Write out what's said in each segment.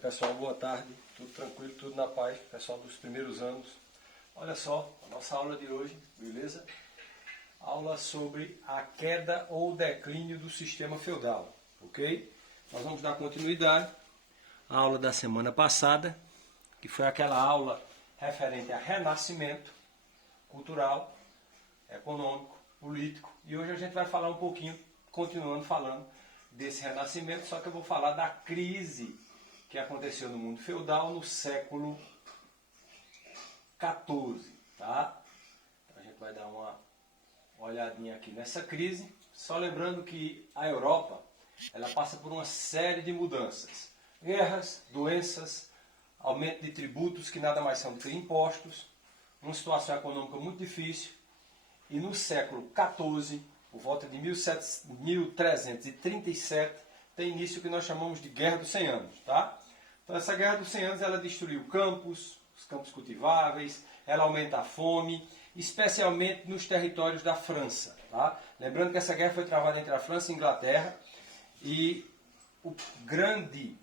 Pessoal, boa tarde, tudo tranquilo, tudo na paz, pessoal dos primeiros anos. Olha só, a nossa aula de hoje, beleza? Aula sobre a queda ou declínio do sistema feudal, ok? Nós vamos dar continuidade à aula da semana passada, que foi aquela aula referente a renascimento cultural, econômico, político. E hoje a gente vai falar um pouquinho, continuando falando desse renascimento, só que eu vou falar da crise que aconteceu no mundo feudal no século XIV, tá? Então a gente vai dar uma olhadinha aqui nessa crise, só lembrando que a Europa, ela passa por uma série de mudanças, guerras, doenças, aumento de tributos que nada mais são do que impostos, uma situação econômica muito difícil, e no século XIV, por volta de 1337, tem início o que nós chamamos de Guerra dos 100 Anos, tá? Então essa Guerra dos 100 Anos, ela destruiu campos, os campos cultiváveis, ela aumenta a fome, especialmente nos territórios da França, tá? Lembrando que essa guerra foi travada entre a França e a Inglaterra, e o grande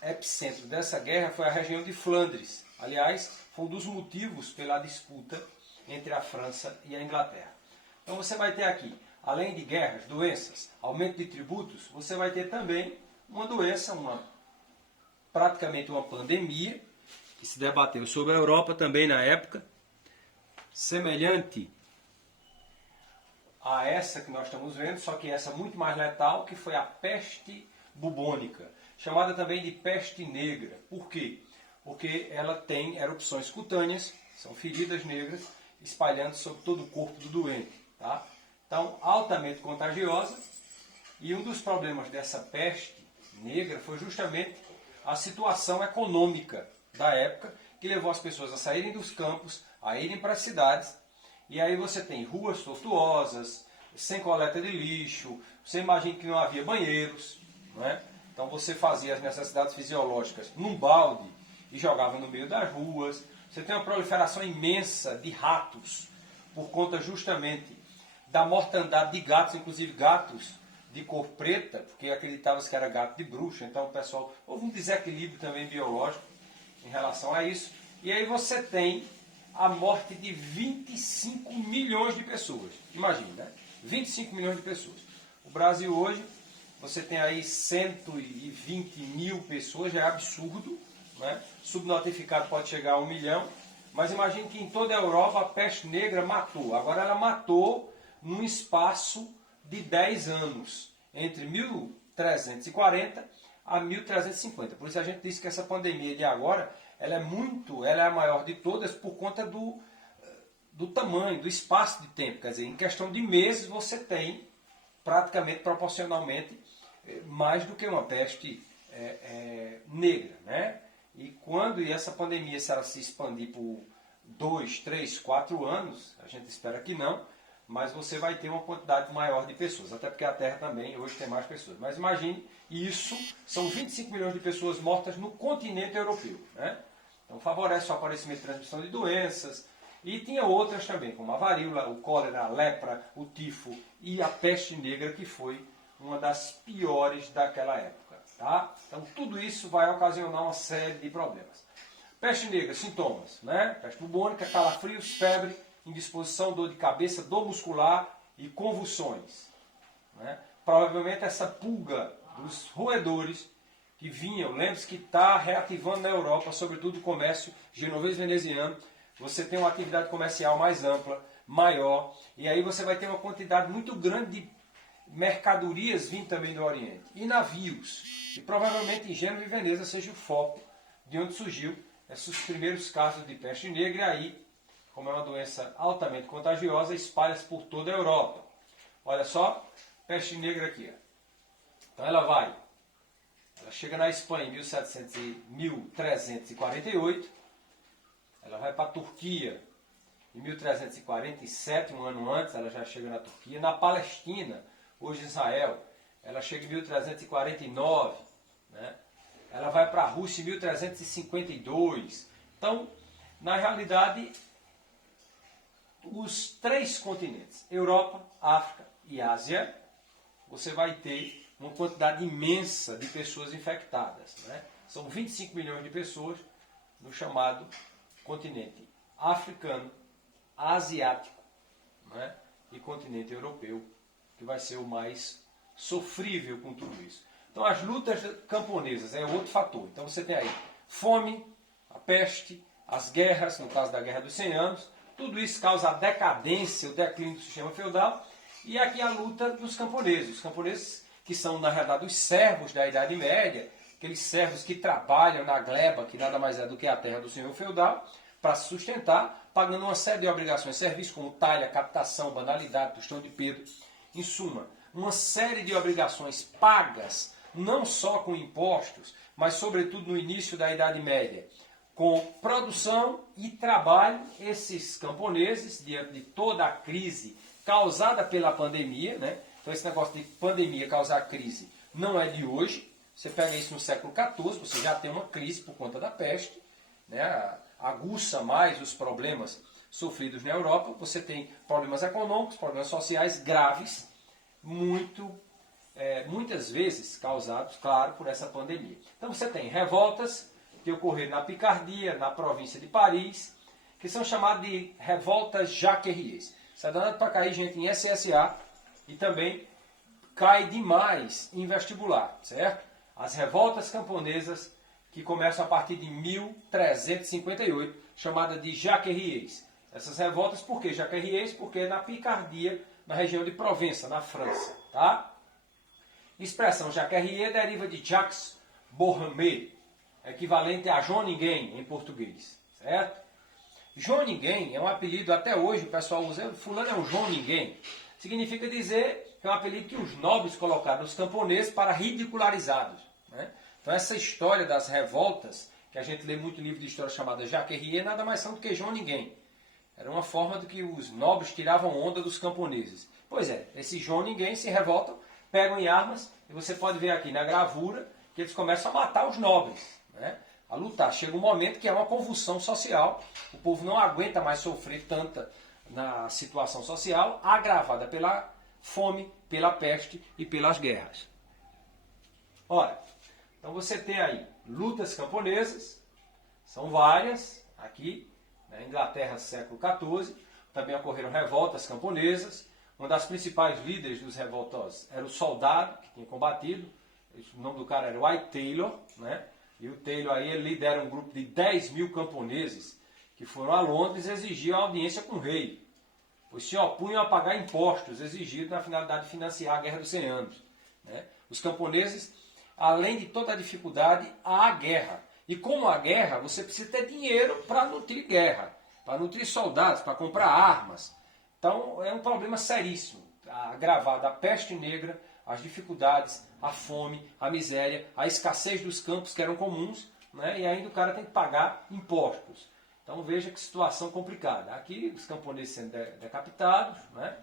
epicentro dessa guerra foi a região de Flandres. Aliás, foi um dos motivos pela disputa entre a França e a Inglaterra. Então você vai ter aqui, além de guerras, doenças, aumento de tributos, você vai ter também uma doença, praticamente uma pandemia, que se debateu sobre a Europa também na época, semelhante a essa que nós estamos vendo, só que essa muito mais letal, que foi a peste bubônica, chamada também de peste negra. Por quê? Porque ela tem erupções cutâneas, são feridas negras, espalhando sobre todo o corpo do doente. Tá? Então, altamente contagiosa, e um dos problemas dessa peste negra foi justamente a situação econômica da época, que levou as pessoas a saírem dos campos, a irem para as cidades, e aí você tem ruas tortuosas, sem coleta de lixo, você imagina que não havia banheiros, não é? Então você fazia as necessidades fisiológicas num balde e jogava no meio das ruas. Você tem uma proliferação imensa de ratos, por conta justamente da mortandade de gatos, inclusive gatos de cor preta, porque acreditava-se que era gato de bruxa, então o pessoal, houve um desequilíbrio também biológico em relação a isso. E aí você tem a morte de 25 milhões de pessoas. Imagina, né? 25 milhões de pessoas. O Brasil hoje, você tem aí 120 mil pessoas, já é absurdo, né? Subnotificado pode chegar a 1 milhão, mas imagine que em toda a Europa a peste negra matou. Agora ela matou num espaço de 10 anos, entre 1340 a 1350. Por isso a gente disse que essa pandemia de agora, ela é a maior de todas por conta do tamanho, do espaço de tempo. Quer dizer, em questão de meses você tem, praticamente, proporcionalmente, mais do que uma peste negra, né? E quando essa pandemia, se ela se expandir por 2, 3, 4 anos, a gente espera que não, mas você vai ter uma quantidade maior de pessoas, até porque a Terra também hoje tem mais pessoas. Mas imagine, isso são 25 milhões de pessoas mortas no continente europeu, né? Então favorece o aparecimento e transmissão de doenças, e tinha outras também, como a varíola, o cólera, a lepra, o tifo e a peste negra, que foi uma das piores daquela época. Tá? Então tudo isso vai ocasionar uma série de problemas. Peste negra, sintomas, né? Peste bubônica, calafrios, febre, indisposição, dor de cabeça, dor muscular e convulsões. Né? Provavelmente essa pulga dos roedores que vinham, lembre-se que está reativando na Europa, sobretudo o comércio genovês-veneziano, você tem uma atividade comercial mais ampla, maior, e aí você vai ter uma quantidade muito grande de mercadorias vindo também do Oriente, e navios, e provavelmente em Gênova e Veneza seja o foco de onde surgiu esses primeiros casos de peste negra, e aí, como é uma doença altamente contagiosa, espalha-se por toda a Europa. Olha só, peste negra aqui. Ó. Então ela chega na Espanha em 1348, ela vai para a Turquia em 1347, um ano antes, ela já chega na Turquia. Na Palestina, hoje Israel, ela chega em 1349, né? Ela vai para a Rússia em 1352. Então, na realidade, os 3 continentes, Europa, África e Ásia, você vai ter uma quantidade imensa de pessoas infectadas. Né? São 25 milhões de pessoas no chamado continente africano, asiático, né? E continente europeu, que vai ser o mais sofrível com tudo isso. Então as lutas camponesas é outro fator. Então você tem aí fome, a peste, as guerras, no caso da Guerra dos 100 Anos, tudo isso causa a decadência, o declínio do sistema feudal, e aqui a luta dos camponeses. Os camponeses que são, na realidade, os servos da Idade Média, aqueles servos que trabalham na gleba, que nada mais é do que a terra do senhor feudal, para se sustentar, pagando uma série de obrigações de serviço, como talha, captação, banalidade, tostão de Pedro. Em suma, uma série de obrigações pagas, não só com impostos, mas sobretudo no início da Idade Média, com produção e trabalho. Esses camponeses, diante de toda a crise causada pela pandemia, né? Então esse negócio de pandemia causar crise não é de hoje. Você pega isso no século XIV, você já tem uma crise por conta da peste, né? Aguça mais os problemas sofridos na Europa. Você tem problemas econômicos, problemas sociais graves, muitas vezes causados, claro, por essa pandemia. Então você tem revoltas que ocorreram na Picardia, na província de Paris, que são chamadas de revoltas Jacquerias. Isso é danado para cair gente em SSA e também cai demais em vestibular, certo? As revoltas camponesas que começam a partir de 1358, chamada de Jacquerias. Essas revoltas, por que Jacquerias? Porque é na Picardia, na região de Provença, na França. Tá? Expressão Jacquerie deriva de Jacques Borromée, equivalente a João Ninguém em português. Certo? João Ninguém é um apelido, até hoje o pessoal usa, fulano é um João Ninguém. Significa dizer que é um apelido que os nobres colocaram nos camponeses para ridicularizá-los. Né? Então essa história das revoltas, que a gente lê muito livro de história chamada Jacquerie, nada mais são do que João Ninguém. Era uma forma de que os nobres tiravam onda dos camponeses. Pois é, esses João Ninguém se revoltam, pegam em armas, e você pode ver aqui na gravura que eles começam a matar os nobres, né? A lutar. Chega um momento que é uma convulsão social, o povo não aguenta mais sofrer tanta na situação social, agravada pela fome, pela peste e pelas guerras. Ora, então você tem aí lutas camponesas, são várias, aqui na Inglaterra, século XIV, também ocorreram revoltas camponesas. Uma das principais líderes dos revoltosos era o soldado que tinha combatido, o nome do cara era White Taylor, né? E o Taylor aí ele lidera um grupo de 10 mil camponeses que foram a Londres e exigiam audiência com o rei, pois se opunham a pagar impostos exigidos na finalidade de financiar a Guerra dos 100 Anos. Né? Os camponeses, além de toda a dificuldade, há a guerra. E como há guerra, você precisa ter dinheiro para nutrir guerra, para nutrir soldados, para comprar armas. Então é um problema seríssimo, agravado a peste negra, as dificuldades, a fome, a miséria, a escassez dos campos que eram comuns, né? E ainda o cara tem que pagar impostos. Então veja que situação complicada. Aqui os camponeses sendo decapitados, né?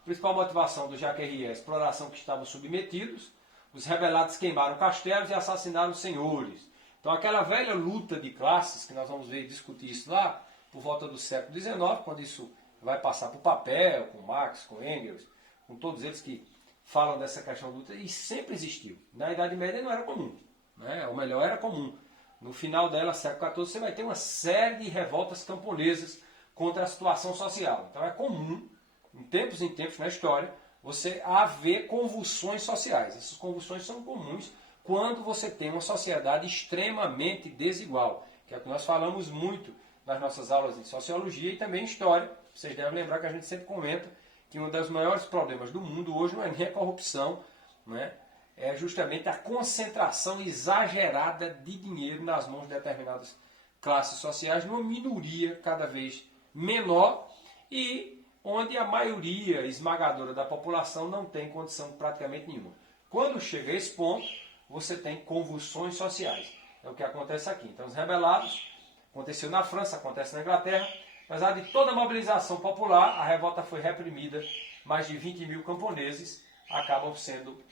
A principal motivação do Jacquerie é a exploração que estavam submetidos. Os rebelados queimaram castelos e assassinaram os senhores. Então aquela velha luta de classes, que nós vamos ver discutir isso lá, por volta do século XIX, quando isso vai passar para o papel, com Marx, com Engels, com todos eles que falam dessa questão de luta, e sempre existiu. Na Idade Média não era comum, né? Ou melhor, era comum. No final dela, século XIV, você vai ter uma série de revoltas camponesas contra a situação social. Então é comum, em tempos na história, você haver convulsões sociais. Essas convulsões são comuns quando você tem uma sociedade extremamente desigual, que é o que nós falamos muito nas nossas aulas de sociologia e também história. Vocês devem lembrar que a gente sempre comenta que um dos maiores problemas do mundo hoje não é nem a corrupção, né? É justamente a concentração exagerada de dinheiro nas mãos de determinadas classes sociais, numa minoria cada vez menor e onde a maioria esmagadora da população não tem condição praticamente nenhuma. Quando chega a esse ponto, você tem convulsões sociais. É o que acontece aqui. Então os rebelados, aconteceu na França, acontece na Inglaterra. Apesar de toda a mobilização popular, a revolta foi reprimida. Mais de 20 mil camponeses acabam sendo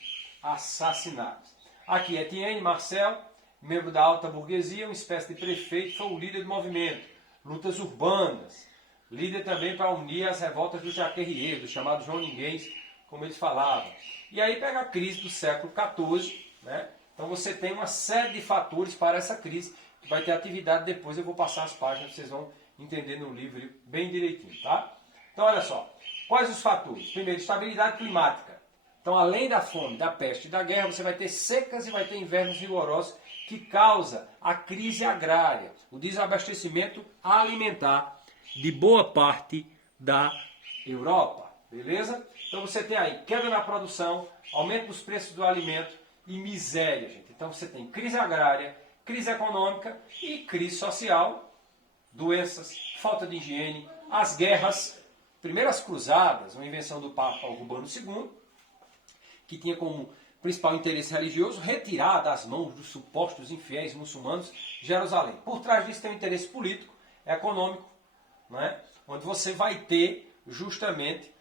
assassinados. Aqui Etienne Marcel, membro da alta burguesia, uma espécie de prefeito, foi o líder do movimento. Lutas urbanas. Líder também para unir as revoltas do Jacquerie, dos chamados João Ninguéms, como eles falavam. E aí pega a crise do século XIV, né? Então você tem uma série de fatores para essa crise, que vai ter atividade depois, eu vou passar as páginas, vocês vão entender no livro bem direitinho, tá? Então olha só, quais os fatores? Primeiro, estabilidade climática. Então além da fome, da peste e da guerra, você vai ter secas e vai ter invernos rigorosos, que causa a crise agrária, o desabastecimento alimentar de boa parte da Europa, beleza? Então você tem aí queda na produção, aumento dos preços do alimento e miséria, gente. Então você tem crise agrária, crise econômica e crise social, doenças, falta de higiene, as guerras, primeiras cruzadas, uma invenção do Papa Urbano II, que tinha como principal interesse religioso retirar das mãos dos supostos infiéis muçulmanos Jerusalém. Por trás disso tem um interesse político, econômico, né? Onde você vai ter justamente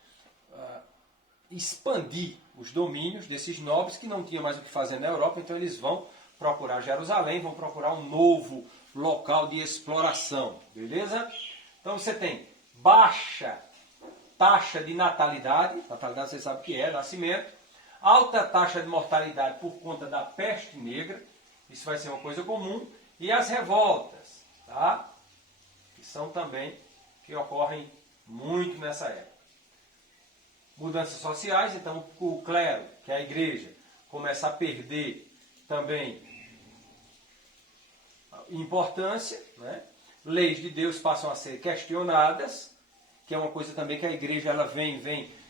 expandir os domínios desses nobres que não tinham mais o que fazer na Europa, então eles vão procurar Jerusalém, vão procurar um novo local de exploração, beleza? Então você tem baixa taxa de natalidade você sabe o que é, nascimento, alta taxa de mortalidade por conta da peste negra, isso vai ser uma coisa comum, e as revoltas, tá? Que são também, que ocorrem muito nessa época. Mudanças sociais, então o clero, que é a igreja, começa a perder também importância, né? Leis de Deus passam a ser questionadas, que é uma coisa também que a igreja ela vem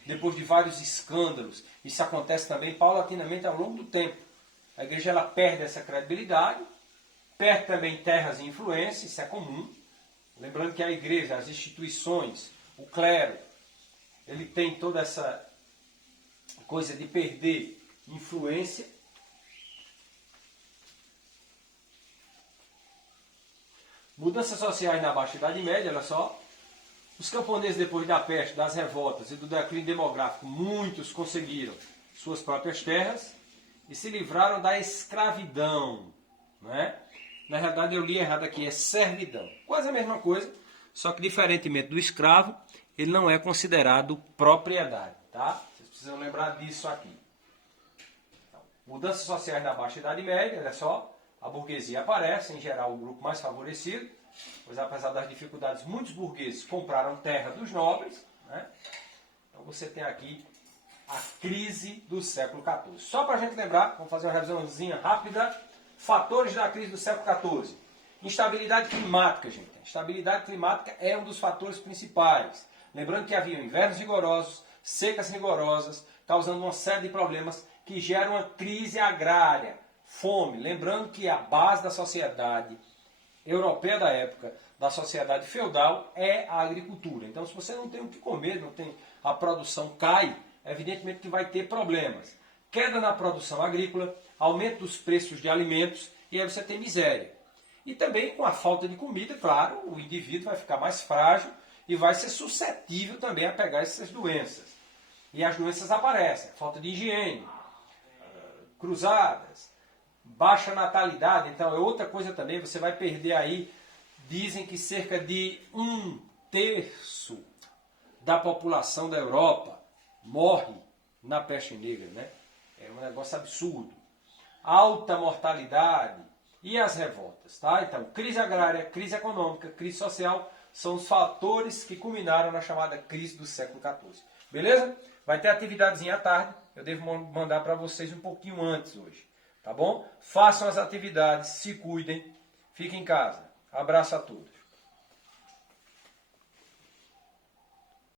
depois de vários escândalos. Isso acontece também paulatinamente ao longo do tempo. A igreja ela perde essa credibilidade, perde também terras e influência, isso é comum. Lembrando que a igreja, as instituições, o clero, ele tem toda essa coisa de perder influência. Mudanças sociais na Baixa Idade Média, olha só. Os camponeses, depois da peste, das revoltas e do declínio demográfico, muitos conseguiram suas próprias terras e se livraram da escravidão. Né? Na realidade, eu li errado aqui, é servidão. Quase a mesma coisa, só que diferentemente do escravo, ele não é considerado propriedade. Tá? Vocês precisam lembrar disso aqui. Então, mudanças sociais na Baixa Idade Média, olha só. A burguesia aparece, em geral o grupo mais favorecido, pois apesar das dificuldades, muitos burgueses compraram terra dos nobres. Né? Então você tem aqui a crise do século XIV. Só para a gente lembrar, vamos fazer uma revisãozinha rápida. Fatores da crise do século XIV. Instabilidade climática, gente. A instabilidade climática é um dos fatores principais. Lembrando que havia invernos rigorosos, secas rigorosas, causando uma série de problemas que geram uma crise agrária, fome. Lembrando que a base da sociedade europeia da época, da sociedade feudal, é a agricultura. Então, se você não tem o que comer, não tem, a produção cai, evidentemente que vai ter problemas. Queda na produção agrícola, aumento dos preços de alimentos, e aí você tem miséria. E também com a falta de comida, claro, o indivíduo vai ficar mais frágil e vai ser suscetível também a pegar essas doenças. E as doenças aparecem, falta de higiene, cruzadas, baixa natalidade, então é outra coisa também, você vai perder aí, dizem que cerca de 1/3 da população da Europa morre na peste negra, né? É um negócio absurdo. Alta mortalidade e as revoltas, tá? Então, crise agrária, crise econômica, crise social são os fatores que culminaram na chamada crise do século XIV. Beleza? Vai ter atividadezinha à tarde, eu devo mandar para vocês um pouquinho antes hoje. Tá bom? Façam as atividades, se cuidem, fiquem em casa. Abraço a todos.